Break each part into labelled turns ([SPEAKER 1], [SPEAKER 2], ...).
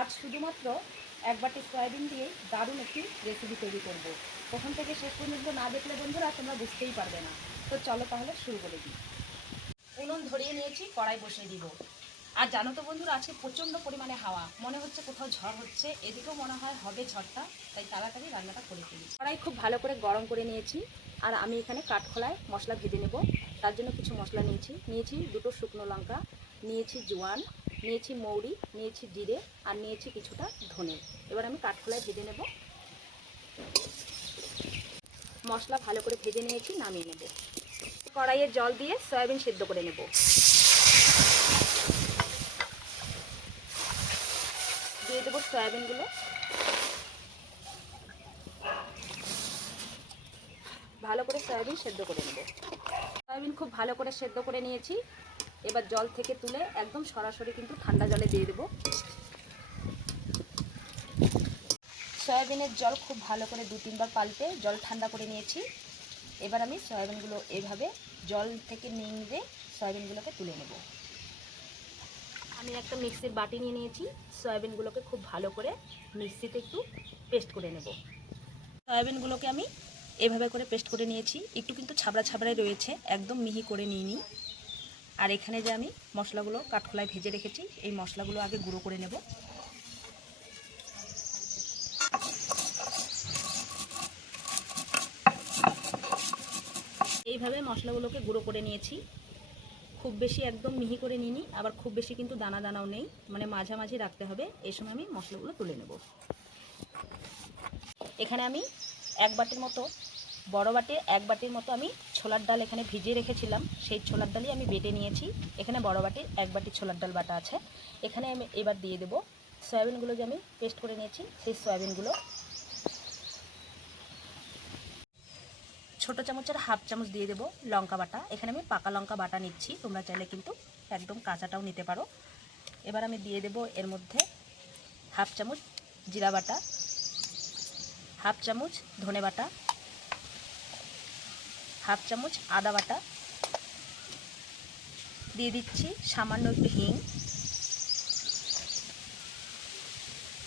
[SPEAKER 1] আজ শুধুমাত্র এক বাটি সয়াবিন দিয়ে দারুণ একটি রেসিপি তৈরি করব। প্রথম থেকে শেষ পর্যন্ত না দেখলে বন্ধুরা তোমরা বুঝতেই পারবে না। তো চলো তাহলে শুরু করে দিই। উনুন ধরিয়ে নিয়েছি, কড়াই বসিয়ে দিব। আর জানো তো বন্ধুরা, আজকে প্রচণ্ড পরিমাণে হাওয়া। মনে হচ্ছে কোথাও ঝড় হচ্ছে। এদিকেও মনে হয় হবে ঝড়টা, তাই তাড়াতাড়ি রান্নাটা করে ফেলি। কড়াই খুব ভালো করে গরম করে নিয়েছি। আর আমি এখানে কাঠখোলায় মশলা ভেজে নেব। তার জন্য কিছু মশলা নিয়েছি। নিয়েছি দুটো শুকনো লঙ্কা, নিয়েছি জোয়ান নিয়েছি মৌরি, নিয়েছি জিরে আর নিয়েছি কিছুটা ধনে। এবার আমি কাঠখোলায় ভেজে নেব। মশলা ভালো করে ভেজে নিয়েছি, নামিয়ে নেব। কড়াইয়ে জল দিয়ে সয়াবিন সেদ্ধ করে নেব। দিয়ে দেবো সয়াবিনগুলো। ভালো করে সয়াবিন সেদ্ধ করে নেব। সয়াবিন খুব ভালো করে সেদ্ধ করে নিয়েছি। এবার জল থেকে তুলে একদম সরাসরি কিন্তু ঠান্ডা জলে দিয়ে দেবো। সয়াবিনের জল খুব ভালো করে দু তিনবার পাল্টে জল ঠান্ডা করে নিয়েছি। এবার আমি সয়াবিনগুলো এভাবে জল থেকে নিংড়ে সয়াবিনগুলোকে তুলে নেব। আমি একটা মিক্সির বাটি নিয়ে নিয়েছি, সয়াবিনগুলোকে খুব ভালো করে মিক্সিতে একটু পেস্ট করে নেব। সয়াবিনগুলোকে আমি এভাবে করে পেস্ট করে নিয়েছি, একটু কিন্তু ছাবড়া ছাবড়াই রয়েছে, একদম মিহি করে নিয়ে নিই আর এখানে যে আমি মশলাগুলো কাঠখোলায় ভেজে রেখেছি, এই মশলাগুলো আগে গুঁড়ো করে নেব। এইভাবে মশলাগুলোকে গুঁড়ো করে নিয়েছি। খুব বেশি একদম মিহি করে নিইনি, আবার খুব বেশি কিন্তু দানা দানাও নেই মানে মাঝামাঝি রাখতে হবে। এই সময় আমি মশলাগুলো তুলে নেব। এখানে আমি এক বাটির মতো বড় বাটির এক বাটির মতো আমি ছোলার ডাল এখানে ভিজিয়ে রেখেছিলাম। সেই ছোলার ডালই আমি বেটে নিয়েছি। এখানে বড় বাটির এক বাটি ছোলার ডাল বাটা আছে। এখানে আমি এবার দিয়ে দেবো সয়াবিনগুলো যে আমি পেস্ট করে নিয়েছি, সেই সয়াবিনগুলো। ছোটো চামচের হাফ চামচ দিয়ে দেবো লঙ্কা বাটা। এখানে আমি পাকা লঙ্কা বাটা নিচ্ছি। তোমরা চাইলে কিন্তু একদম কাঁচাটাও নিতে পারো। এবার আমি দিয়ে দেবো এর মধ্যে হাফ চামচ জিরা বাটা, হাফ চামচ ধনে বাটা হাফ চামচ আদা বাটা। দিয়ে দিচ্ছি সামান্য একটু হিং।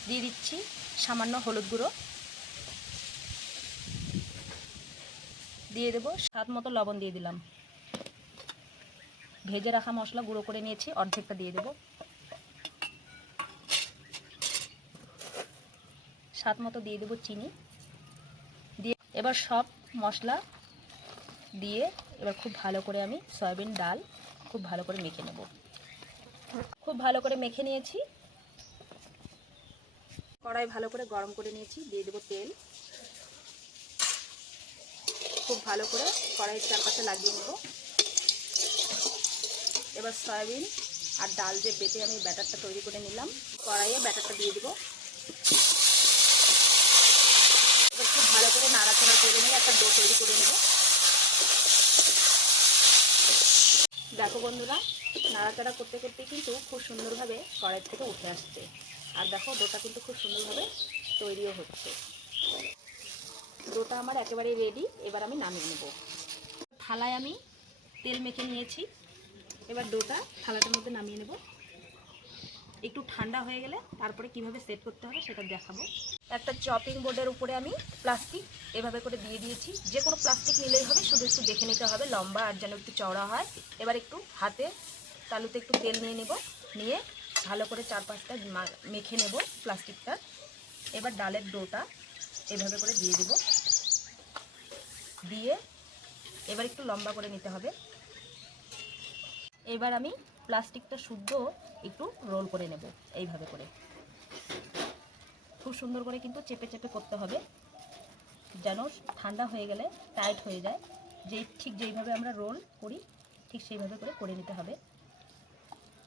[SPEAKER 1] দিয়ে দিচ্ছি সামান্য হলুদ গুঁড়ো। দিয়ে দেবো স্বাদ মতো লবণ দিয়ে দিলাম। ভেজে রাখা মশলা গুঁড়ো করে নিয়েছি, অর্ধেকটা দিয়ে দেবো। স্বাদ মতো দিয়ে দেবো চিনি। দিয়ে এবার সব মশলা দিয়ে এবার খুব ভালো করে আমি সয়াবিন ডাল খুব ভালো করে মেখে নেব। খুব ভালো করে মেখে নিয়েছি। কড়াই ভালো করে গরম করে নিয়েছি, দিয়ে দেবো তেল। খুব ভালো করে কড়াইয়ের চারপাশে লাগিয়ে নেব। এবার সয়াবিন আর ডাল যে বেটে আমি ব্যাটারটা তৈরি করে নিলাম, কড়াইয়ে ব্যাটারটা দিয়ে দেবো। এবার খুব ভালো করে নাড়াচাড়া করে নিয়ে একটা ডো তৈরি করে নেব। দেখো বন্ধুরা, নাড়াচাড়া করতে করতে কিন্তু খুব সুন্দরভাবে কড়াই থেকে উঠে আসছে। আর দেখো, ডোটা কিন্তু খুব সুন্দরভাবে তৈরিও হচ্ছে। ডোটা আমার একেবারে রেডি এবার আমি নামিয়ে নেব। থালায় আমি তেল মেখে নিয়েছি। এবার ডোটা থালাটার মধ্যে নামিয়ে নেব। একটু ঠান্ডা হয়ে গেলে তারপরে কীভাবে সেট করতে হবে সেটা দেখাবো। একটা চপিং বোর্ডের উপরে আমি প্লাস্টিক এভাবে করে দিয়ে দিয়েছি। যে কোনো প্লাস্টিক নিলেই হবে, শুধু একটু দেখে নিতে হবে লম্বা আর যেন একটু চওড়া হয়। এবার একটু হাতে তালুতে একটু তেল নিয়ে নেব, নিয়ে ভালো করে চার পাঁচটা মেখে নেব প্লাস্টিকটা এবার ডালের ডোটা এভাবে করে দিয়ে দেব। দিয়ে এবার একটু লম্বা করে নিতে হবে। এবার আমি প্লাস্টিকটা শুদ্ধ একটু রোল করে নেব এইভাবে করে। খুব সুন্দর করে কিন্তু চেপে চেপে করতে হবে। যেন ঠান্ডা হয়ে গেলে টাইট হয়ে যায়। যেই, ঠিক যেইভাবে আমরা রোল করি, ঠিক সেইভাবে করে করে নিতে হবে।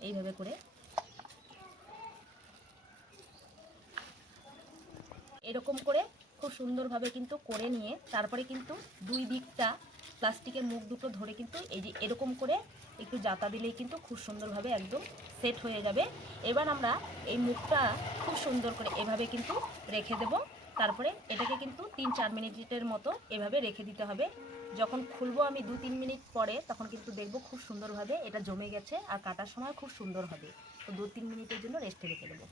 [SPEAKER 1] এইভাবে করে। এরকম করে খুব সুন্দরভাবে কিন্তু করে নিয়ে, তারপরে কিন্তু দুই দিকটা প্লাস্টিকের মুখ দুটো ধরে কিন্তু এই যে এরকম করে একটু জাতা দিলেই কিন্তু খুব সুন্দরভাবে একদম সেট হয়ে যাবে। এবার আমরা এই মুখটা খুব সুন্দর করে এভাবে কিন্তু রেখে দেব। তারপরে এটাকে কিন্তু তিন চার মিনিটের মতো এভাবে রেখে দিতে হবে। যখন খুলবো আমি দু তিন মিনিট পরে তখন কিন্তু দেখব খুব সুন্দরভাবে এটা জমে গেছে আর কাটার সময় খুব সুন্দর হবে। তো দু তিন মিনিটের জন্য রেস্টে রেখে দেবো।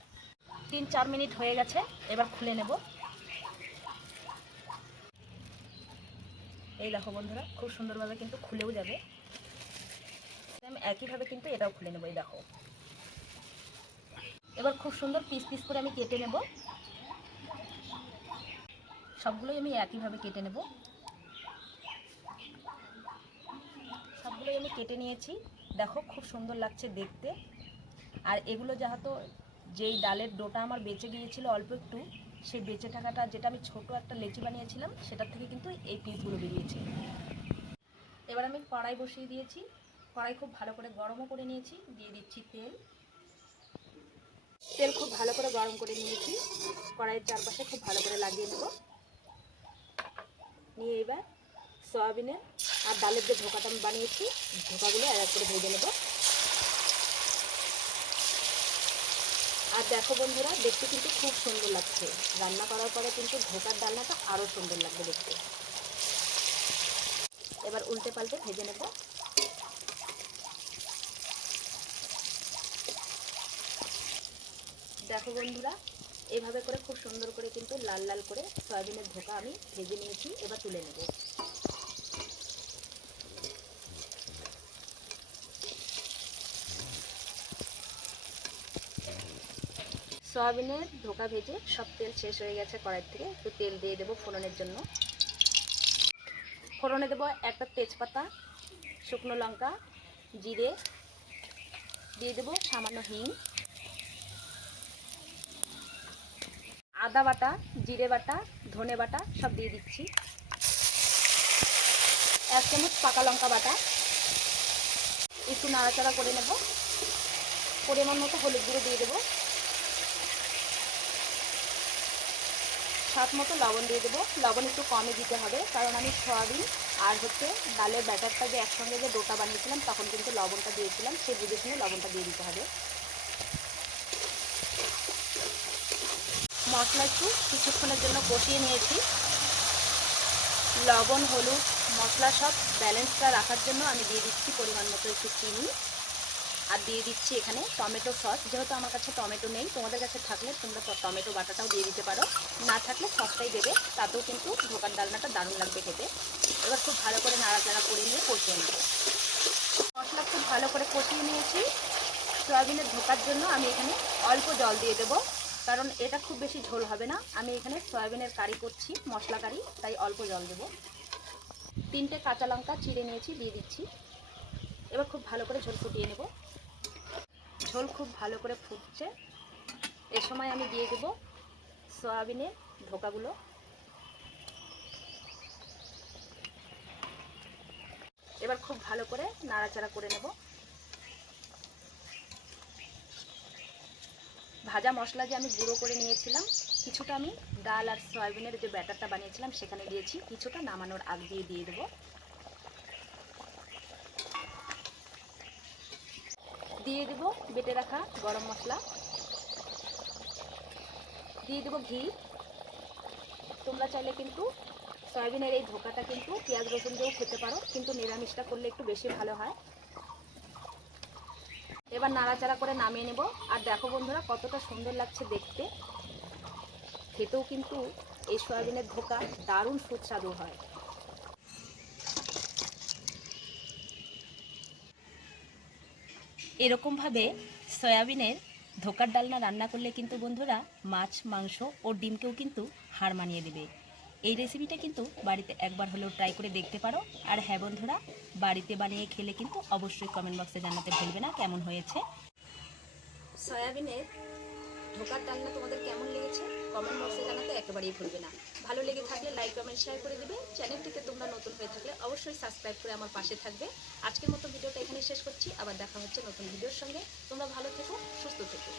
[SPEAKER 1] তিন চার মিনিট হয়ে গেছে, এবার খুলে নেব। এই দেখো বন্ধুরা, খুব সুন্দরভাবে কিন্তু খুলেও যাবে। আমি একইভাবে কিন্তু এটাও খুলে নেব, এই দেখো। এবার খুব সুন্দর পিস পিস করে আমি কেটে নেব। সবগুলোই আমি একইভাবে কেটে নেব। সবগুলোই আমি কেটে নিয়েছি। দেখো, খুব সুন্দর লাগছে দেখতে। আর এগুলো যেহেতু, যেই ডালের ডোটা আমার বেঁচে গিয়েছিল অল্প একটু সেই বেঁচে থাকাটা যেটা আমি ছোট একটা লেচি বানিয়েছিলাম, সেটার থেকে কিন্তু এই পিসগুলো বেরিয়েছে। এবার আমি কড়াই বসিয়ে দিয়েছি। কড়াই খুব ভালো করে গরমও করে নিয়েছি, দিয়ে দিচ্ছি তেল। তেল খুব ভালো করে গরম করে নিয়েছি। কড়াইয়ের চারপাশে খুব ভালো করে লাগিয়ে নেব। নিয়ে এবার সয়াবিনের আর ডালের যে ধোকাটা আমি বানিয়েছি ধোকাগুলো এক এক করে ভেজে নেব। আর দেখো বন্ধুরা, দেখতে কিন্তু খুব সুন্দর লাগছে। রান্না করার পরে কিন্তু ধোকার ডালনাটা আরও সুন্দর লাগবে দেখতে। এবার উল্টে পাল্টে ভেজে নেব। দেখো বন্ধুরা এইভাবে করে খুব সুন্দর করে কিন্তু লাল লাল করে সয়াবিনের ধোকা আমি ভেজে নিয়েছি, এবার তুলে নেব। সয়াবিনের ধোকা ভেজে সব তেল শেষ হয়ে গেছে কড়াই থেকে। একটু তেল দিয়ে দেবো ফোড়নের জন্য। ফোড়নে দেবো একটা তেজপাতা, শুকনো লঙ্কা, জিরে। দিয়ে দেবো সামান্য হিং। আদা বাটা, জিরে বাটা, ধনে বাটা সব দিয়ে দিচ্ছি। এক চামচ পাকা লঙ্কা বাটা। একটু নাড়াচাড়া করে নেব। পরিমাণ মতো হলুদ গুঁড়ো দিয়ে দেবো। স্বাদ মতো লবণ দিয়ে দেবো। লবণ একটু কমে দিতে হবে, কারণ আমি সয়াবিন আর হচ্ছে ডালের ব্যাটারটা যে একসঙ্গে যে ডোটা বানিয়েছিলাম, তখন কিন্তু লবণটা দিয়েছিলাম সে বুঝে শুনে লবণটা দিয়ে দিতে হবে। মশলা একটু কিছুক্ষণের জন্য কষিয়ে নিয়েছি। লবণ, হলুদ মশলা সব ব্যালেন্সটা রাখার জন্য আমি দিয়ে দিচ্ছি পরিমাণ মতো একটু চিনি। আর দিয়ে দিচ্ছি এখানে টমেটো সস। যেহেতু আমার কাছে টমেটো নেই, তোমাদের কাছে থাকলে তোমরা টমেটো বাটাটাও দিয়ে দিতে পারো। না থাকলে সসটাই দেবে, তাতেও কিন্তু ঢোকার ডালনাটা দারুণ লাগবে খেতে। এবার খুব ভালো করে নাড়াচাড়া করে নিয়ে কষিয়ে নেব। মশলা খুব ভালো করে কষিয়ে নিয়েছি। সয়াবিনের ঢোকার জন্য আমি এখানে অল্প জল দিয়ে দেবো, কারণ এটা খুব বেশি ঝোল হবে না। আমি এখানে সয়াবিনের কারি করছি, মশলা কারি, তাই অল্প জল দেবো। তিনটে কাঁচা লঙ্কা চিড়ে নিয়েছি, দিয়ে দিচ্ছি। এবার খুব ভালো করে ঝোল ফুটিয়ে নেব। ঝোল খুব ভালো করে ফুটছে। এ সময় আমি দিয়ে দেব সয়াবিনের ধোকাগুলো এবার খুব ভালো করে নাড়াচাড়া করে নেব। ভাজা মশলা যে আমি গুঁড়ো করে নিয়েছিলাম, কিছুটা আমি ডাল আর সয়াবিনের যে ব্যাটারটা বানিয়েছিলাম, সেখানে দিয়েছি, কিছুটা নামানোর আগ দিয়ে দিয়ে দেবো। দিয়ে দেবো, বেটে রাখা গরম মশলা। দিয়ে দেবো ঘি। তোমরা চাইলে কিন্তু সয়াবিনের এই ধোকাটা কিন্তু পেঁয়াজ, রসুন দিয়েও খেতে পারো, কিন্তু নিরামিষটা করলে একটু বেশি ভালো হয়। এবার নাড়াচাড়া করে নামিয়ে নেব। আর দেখো বন্ধুরা, কতটা সুন্দর লাগছে দেখতে। খেতেও কিন্তু এই সয়াবিনের ধোকা দারুণ সুস্বাদু হয়। এরকমভাবে সয়াবিনের ধোকার ডালনা রান্না করলে কিন্তু বন্ধুরা মাছ, মাংস ও ডিমকেও কিন্তু হার মানিয়ে দেবে। এই রেসিপিটা কিন্তু বাড়িতে একবার হলেও ট্রাই করে দেখতে পারো। আর হ্যাঁ বন্ধুরা, বাড়িতে বানিয়ে খেলে কিন্তু অবশ্যই কমেন্ট বক্সে জানাতে ভুলবে না, কেমন হয়েছে? সয়াবিনের ধোকার ডালনা তোমাদের কেমন লেগেছে? কমেন্ট বক্সে জানাতে একেবারেই ভুলবে না। ভালো লেগে থাকলে লাইক কমেন্ট শেয়ার করে দেবে। চ্যানেলটিতে তোমরা নতুন হয়ে থাকলে অবশ্যই সাবস্ক্রাইব করে আমার পাশে থাকবে। আজকের মতো ভিডিওটা এখানে শেষ করছি। আবার দেখা হচ্ছে নতুন ভিডিওর সঙ্গে। তোমরা ভালো থেকো, সুস্থ থেকো।